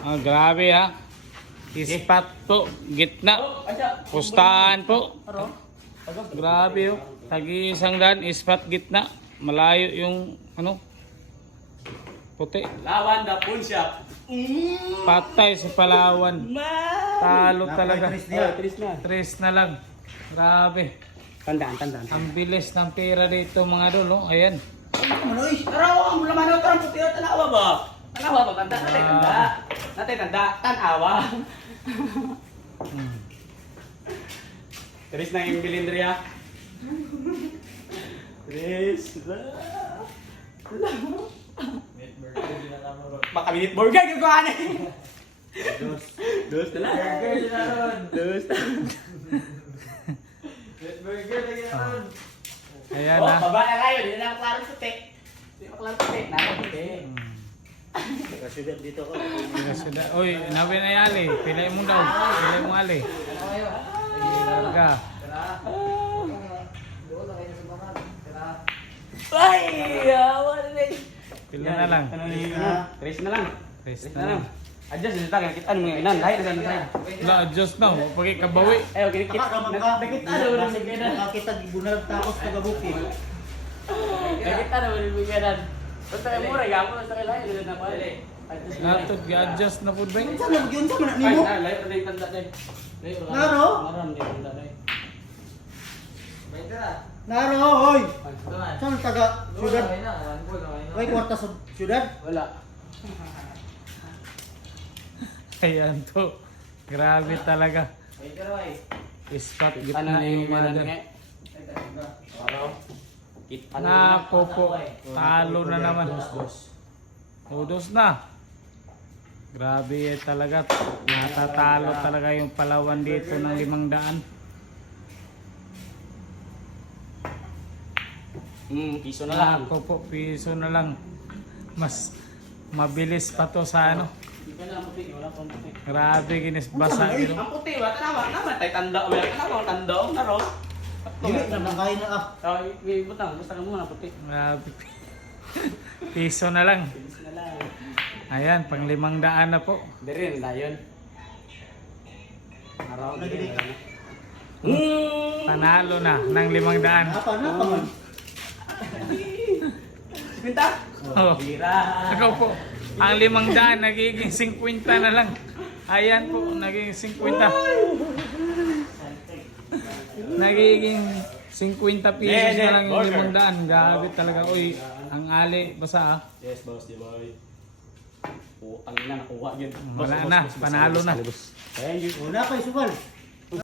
Grabe ha. Ispat po, gitna. Pustahan po. Grabe oh. Tagi isang daan, ispat gitna. Malayo yung ano. Puti. Lawan na po siya. Patay si Palawan. Talo talaga. Tris Tres na. na lang. Grabe. Tandaan. Ang bilis ng pera dito mga dol. Oh. Ayan. Tarawa, ang laman na tarang puti na tanawa ba? Tanawa ba? Tanda. Tanawa. Tris na yung bilindriya. Tris. Baka minute burger yung kuhan eh. Dos na lang. Dos. Burger lagi na ron. Ayan Oh, ha. baba na kayo. Hindi na klaro puti. Hindi na klaro puti. Nakaputi. Kasi dito ko. Sudah. Uy, nabi na yali. Pilay mo daw. Pilay mo ali. Ka. Ay! Awan na eh. Pila na lang. Tres na lang. Tres Tres na na lang. lang. Adjust dito tayo. Kita ano mga inan. Lahat na tayo. Wala, adjust na. Pagi kabawi. Eh, okay. Nakita na wala ng ganan. Nakita gibunag takos tagabuki. Nakita na wala ng ganan. Basta kayo mura. Gamo na sa kayo lahat. Ganun na pa. Natod, adjust na po ba? Saan lang yun? Saan man Ay, nimo? layo na yung tanda tayo. Naro? Naro na yung tanda tayo. Naro, hoy. Saan taga syudad? Hoy, kwarta sa syudad? Wala. Ayan to. Grabe talaga. Ispat Ano gitna na yung yung mga ganan dyan. nga? Nako po. Talo na naman. Udos na. Grabe talaga. Natatalo talaga yung Palawan dito ng 500. Piso na lang. Nako po. Piso na lang. Mas mabilis pa to sa ano. Hindi ka lang puti. Wala pang puti. Grabe ginis basa ito. Ang puti ba? Tanawa. Naman tayo tanda. Wala ka naman. Tanda. Naro. Dili na lang kain na ah. Butang. Basta ka muna puti. Grabe. Piso na lang. Piso na lang. Ayan, pang 500 na po. Hindi rin. Layon. Naro. Nagili ka. Panalo na ng 500. Apa na pa man? Minta. Oh. Bira. Ako po, ang 500 nagiging 50 na lang. Ayan po, naging 50. Nagiging 50 pesos na lang yung 500. Grabe talaga. Uy, ang ali, basa ah. Yes, boss. Di boy. Ang ina nakuha yun. Wala na, panalo na. Thank you. Wala pa isubal.